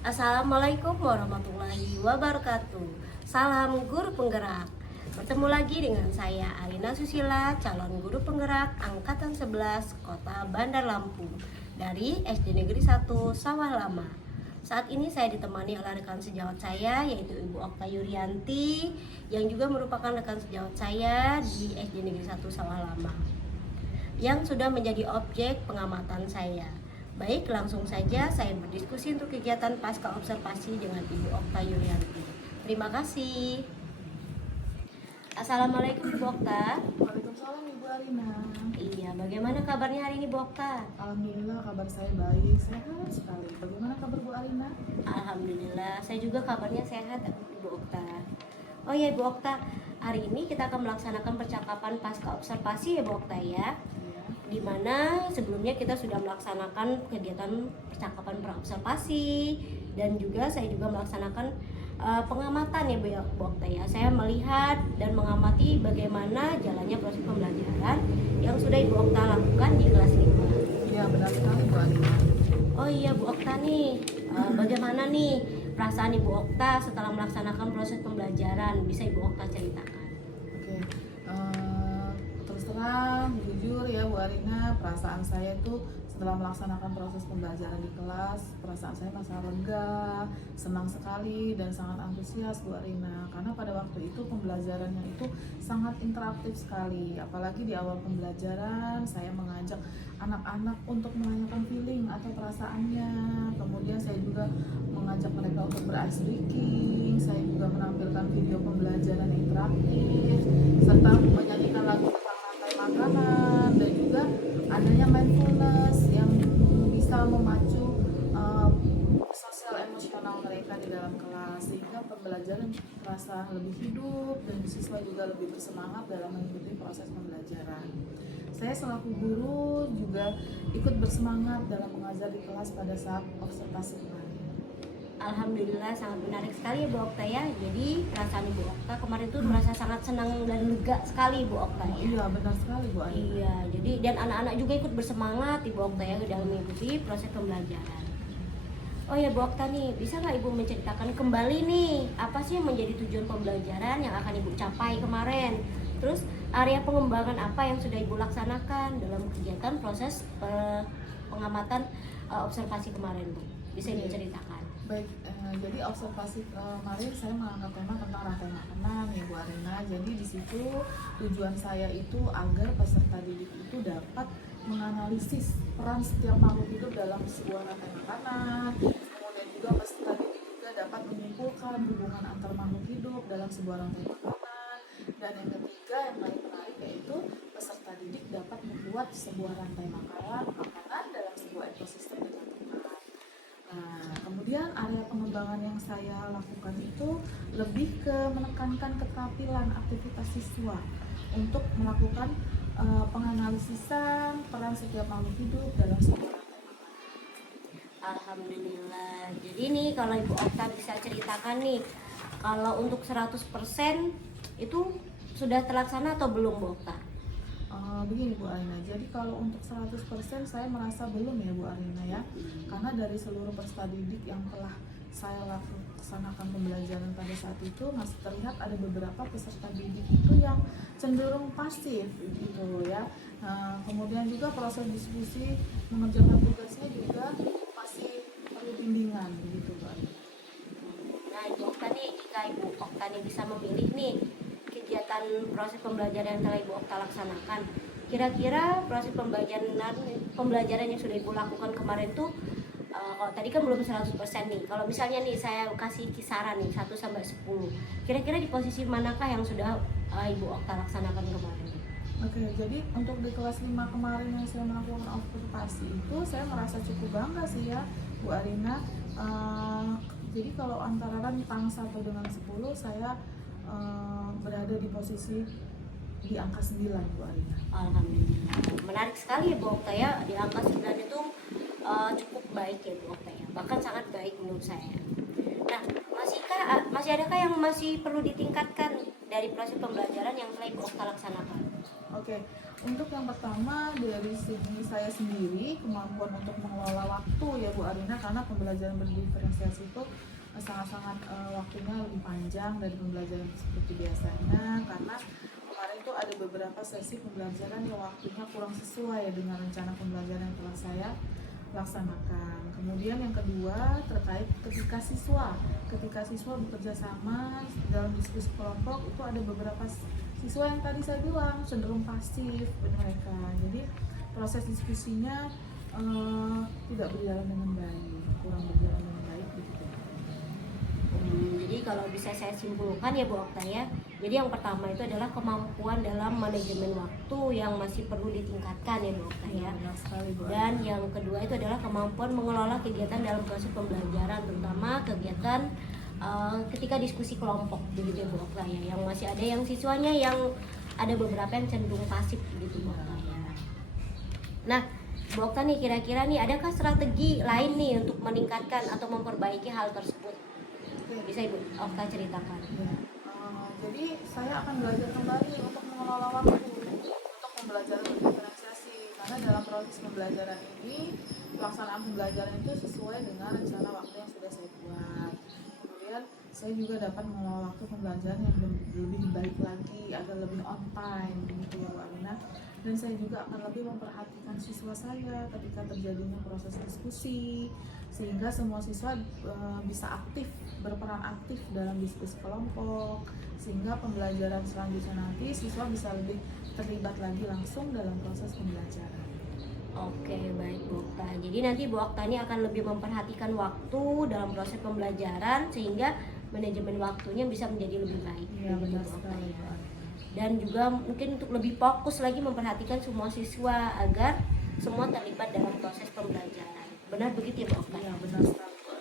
Assalamualaikum warahmatullahi wabarakatuh. Salam guru penggerak. Bertemu lagi dengan saya Alina Susila, calon guru penggerak angkatan 11 Kota Bandar Lampung dari SD Negeri 1 Sawah Lama. Saat ini saya ditemani oleh rekan sejawat saya yaitu Ibu Okta Yuryanti yang juga merupakan rekan sejawat saya di SD Negeri 1 Sawah Lama yang sudah menjadi objek pengamatan saya. Baik, langsung saja saya berdiskusi untuk kegiatan pasca observasi dengan Ibu Okta Yuryanti. Terima kasih. Assalamualaikum Ibu Okta. Waalaikumsalam Ibu Alina. Iya, bagaimana kabarnya hari ini Bu Okta? Alhamdulillah kabar saya baik, sehat sekali. Bagaimana kabar Bu Alina? Alhamdulillah, saya juga kabarnya sehat Ibu Okta. Oh ya Ibu Okta, hari ini kita akan melaksanakan percakapan pasca observasi ya Bu Okta ya. Iya. Di mana sebelumnya kita sudah melaksanakan kegiatan percakapan praobservasi dan juga saya juga melaksanakan pengamatan ya Bu Okta ya. Saya melihat dan mengamati bagaimana jalannya proses pembelajaran yang sudah Ibu Okta lakukan di kelas 5. Iya benar sekali Bu Alina. Oh iya Bu Okta nih, bagaimana nih perasaan Ibu Okta setelah melaksanakan proses pembelajaran? Bisa Ibu Okta ceritakan? Oke, terus terang, jujur ya Bu Alina, perasaan saya itu setelah melaksanakan proses pembelajaran di kelas, perasaan saya merasa lega, senang sekali dan sangat antusias Bu Alina. Karena pada waktu itu pembelajarannya itu sangat interaktif sekali. Apalagi di awal pembelajaran saya mengajak anak-anak untuk menanyakan feeling atau perasaannya. Kemudian saya juga mengajak mereka untuk berice breaking. Saya juga menampilkan video pembelajaran interaktif serta menyanyikan lagu tentang rantai makanan dan juga adanya mindfulness yang bisa memacu sosial emosional mereka di dalam kelas sehingga pembelajaran terasa lebih hidup dan siswa juga lebih bersemangat dalam mengikuti proses pembelajaran. Saya selaku guru juga ikut bersemangat dalam mengajar di kelas pada saat observasi kemarin. Alhamdulillah sangat menarik sekali ya Bu Okta ya. Jadi perasaan Ibu Okta kemarin tuh merasa sangat senang dan lega sekali Bu Okta ya. Iya benar sekali Bu Ayu. Iya, jadi dan anak-anak juga ikut bersemangat Ibu Okta ya dalam mengikuti proses pembelajaran. Oh ya Bu Okta nih, bisa nggak Ibu menceritakan kembali nih apa sih yang menjadi tujuan pembelajaran yang akan Ibu capai kemarin? Terus area pengembangan apa yang sudah Ibu laksanakan dalam kegiatan proses pengamatan observasi kemarin Bu? Bisa Ibu ceritakan? Baik, jadi observasi kemarin saya mengangkat tema tentang rantai makanan ya Bu Arina. Jadi di situ tujuan saya itu agar peserta didik itu dapat menganalisis peran setiap makhluk hidup dalam sebuah rantai makanan. Kemudian juga peserta didik juga dapat menyimpulkan hubungan antar makhluk hidup dalam sebuah rantai makanan. Dan yang ketiga yang paling menarik yaitu peserta didik dapat membuat sebuah rantai makanan dalam sebuah ekosistem dengan tepat. Nah, kemudian area pengembangan yang saya lakukan itu lebih ke menekankan keterampilan aktivitas siswa untuk melakukan penganalisisan peran setiap makhluk hidup dalam sebuah rantai makanan. Alhamdulillah. Jadi nih kalau Ibu Okta bisa ceritakan nih, kalau untuk 100% itu sudah terlaksana atau belum Bu Okta? Begini Bu Alina, jadi kalau untuk 100% saya merasa belum ya Bu Alina ya. Karena dari seluruh peserta didik yang telah saya laksanakan pembelajaran pada saat itu masih terlihat ada beberapa peserta didik itu yang cenderung pasif gitu ya. Kemudian juga proses diskusi mengerjakan tugasnya juga masih perlu bimbingan begitu Bu Alina. Nah Ibu Okta nih, jika Ibu Okta nih bisa memilih nih kegiatan proses pembelajaran yang telah Ibu Okta laksanakan, kira-kira proses pembelajaran yang sudah Ibu lakukan kemarin tuh kalau tadi kan belum 100% nih. Kalau misalnya nih saya kasih kisaran nih 1 sampai 10. Kira-kira di posisi manakah yang sudah Ibu Okta laksanakan kemarin? Oke, jadi untuk di kelas 5 kemarin yang saya melakukan observasi itu saya merasa cukup bangga sih ya Bu Arina. Jadi kalau antara rentang 1 dengan 10 saya berada di posisi di angka 9 Bu Arina. Alhamdulillah. Menarik sekali ya Bu Okta ya. Di angka 9 itu cukup baik ya Bu Okta ya. Bahkan sangat baik menurut saya. Nah, masih adakah yang masih perlu ditingkatkan dari proses pembelajaran yang telah Ibu Okta laksanakan? Oke, Untuk yang pertama dari segi saya sendiri, kemampuan untuk mengelola waktu ya Bu Arina, karena pembelajaran berdiferensiasi itu sangat-sangat waktunya lebih panjang dari pembelajaran seperti biasanya, karena kemarin itu ada beberapa sesi pembelajaran yang waktunya kurang sesuai dengan rencana pembelajaran yang telah saya laksanakan. Kemudian yang kedua terkait ketika siswa bekerja sama dalam diskusi kelompok, itu ada beberapa siswa yang tadi saya bilang cenderung pasif mereka, jadi proses diskusinya tidak berjalan dengan baik, kurang berjalan dengan baik begitu. Jadi kalau bisa saya simpulkan ya Bu Okta ya, jadi yang pertama itu adalah kemampuan dalam manajemen waktu yang masih perlu ditingkatkan ya Bu Okta ya. Benar sekali, Bu. Dan yang kedua itu adalah kemampuan mengelola kegiatan dalam proses pembelajaran, terutama kegiatan ketika diskusi kelompok begitu ya Bu Okta ya, yang masih ada yang siswanya yang ada beberapa yang cenderung pasif gitu Bu Okta ya. Nah Bu Okta nih, kira-kira nih adakah strategi lain nih untuk meningkatkan atau memperbaiki hal tersebut? Bisa Ibu Okta ceritakan. Ya. Jadi saya akan belajar kembali untuk mengelola waktu untuk pembelajaran berdiferensiasi, karena dalam proses pembelajaran ini pelaksanaan pembelajaran itu sesuai dengan rencana waktu yang sudah saya buat. Kemudian saya juga dapat mengelola waktu pembelajaran yang lebih baik lagi agar lebih on time begitu ya Bu Alina. Dan saya juga akan lebih memperhatikan siswa saya ketika terjadinya proses diskusi, sehingga semua siswa bisa berperan aktif dalam diskusi kelompok, sehingga pembelajaran selanjutnya nanti siswa bisa lebih terlibat lagi langsung dalam proses pembelajaran. Oke, baik Bu Okta. Jadi nanti Bu Okta ini akan lebih memperhatikan waktu dalam proses pembelajaran sehingga manajemen waktunya bisa menjadi lebih baik. Iya, benar Bu Okta sekali, ya. Pak. Dan juga mungkin untuk lebih fokus lagi memperhatikan semua siswa agar semua terlibat dalam proses pembelajaran. Benar begitu ya Bu Okta? Iya, benar sekali, Pak.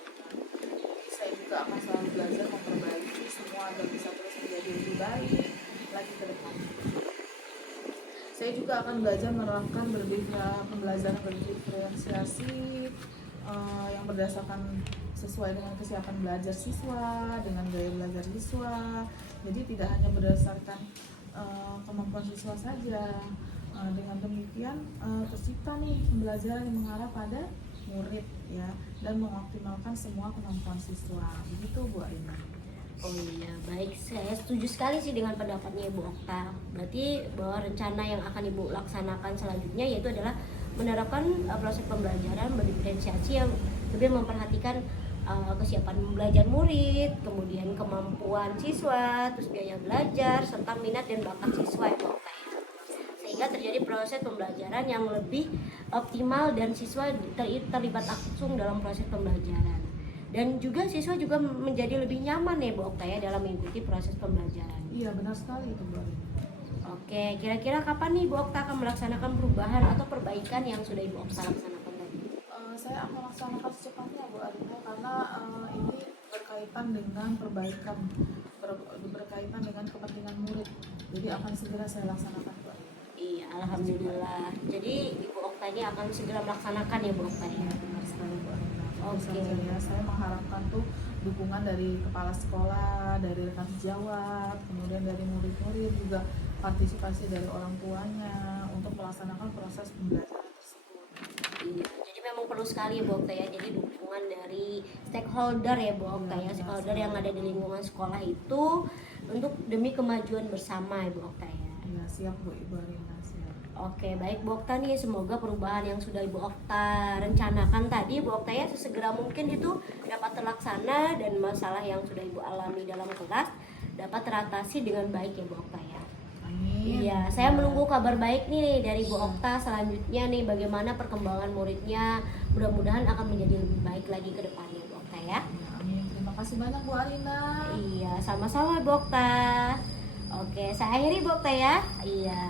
Saya juga akan selalu belajar memperbaiki semua agar bisa terus menjadi lebih baik lagi ke depan. Saya juga akan belajar menerapkan pembelajaran berdiferensiasi yang berdasarkan sesuai dengan kesiapan belajar siswa, dengan gaya belajar siswa. Jadi tidak hanya berdasarkan kemampuan siswa saja. Dengan demikian tercipta nih pembelajaran yang mengarah pada murid ya, dan mengoptimalkan semua kemampuan siswa. Begitu Bu Aina. Oh iya, baik. Saya setuju sekali sih dengan pendapatnya Ibu Okta. Berarti bahwa rencana yang akan Ibu laksanakan selanjutnya yaitu adalah menerapkan proses pembelajaran berdiferensiasi yang lebih memperhatikan kesiapan belajar murid, kemudian kemampuan siswa, terus biaya belajar, serta minat dan bakat siswa ya Bu Okta ya. Sehingga terjadi proses pembelajaran yang lebih optimal dan siswa terlibat langsung dalam proses pembelajaran. Dan juga siswa juga menjadi lebih nyaman ya Bu Okta ya dalam mengikuti proses pembelajaran. Iya, benar sekali itu Bu Aina. Oke, kira-kira kapan nih Bu Okta akan melaksanakan perubahan atau perbaikan yang sudah Ibu Okta laksanakan tadi? Saya akan laksanakan secepatnya Bu Arina, karena ini berkaitan dengan berkaitan dengan kepentingan murid. Jadi akan segera saya laksanakan Bu Arina. Iya, alhamdulillah. Jadi Ibu Okta ini akan segera melaksanakan ya Bu Okta ya. Benar sekali Bu Arina. Oke. Ya, saya mengharapkan tuh dukungan dari kepala sekolah, dari rekan sejawat, kemudian dari murid-murid, juga partisipasi dari orang tuanya untuk melaksanakan proses pembelajaran tersebut. Iya, jadi memang perlu sekali ya Bu Okta ya. Jadi dukungan dari stakeholder ya Bu Okta ya, stakeholder yang ada di lingkungan sekolah itu untuk demi kemajuan bersama ya Bu Okta ya. Ya, siap Bu Ibu Arina, siap. Oke, baik Bu Okta nih, semoga perubahan yang sudah Ibu Okta rencanakan tadi Bu Okta ya sesegera mungkin itu dapat terlaksana dan masalah yang sudah Ibu alami dalam kelas dapat teratasi dengan baik ya Bu Okta ya. Amin. Iya, saya menunggu kabar baik nih dari Bu Okta selanjutnya nih, bagaimana perkembangan muridnya. Mudah-mudahan akan menjadi lebih baik lagi ke depannya Bu Okta ya. Amin. Terima kasih banyak Bu Arina. Iya, sama-sama Bu Okta. Oke, saya akhiri Bu Okta ya. Iya.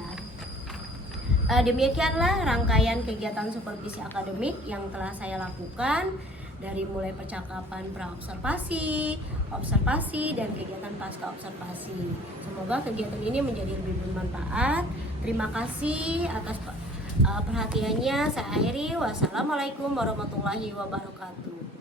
Demikianlah rangkaian kegiatan supervisi akademik yang telah saya lakukan dari mulai percakapan pra-observasi, observasi, dan kegiatan pasca observasi. Semoga kegiatan ini menjadi lebih bermanfaat. Terima kasih atas perhatiannya. Saya akhiri. Wassalamualaikum warahmatullahi wabarakatuh.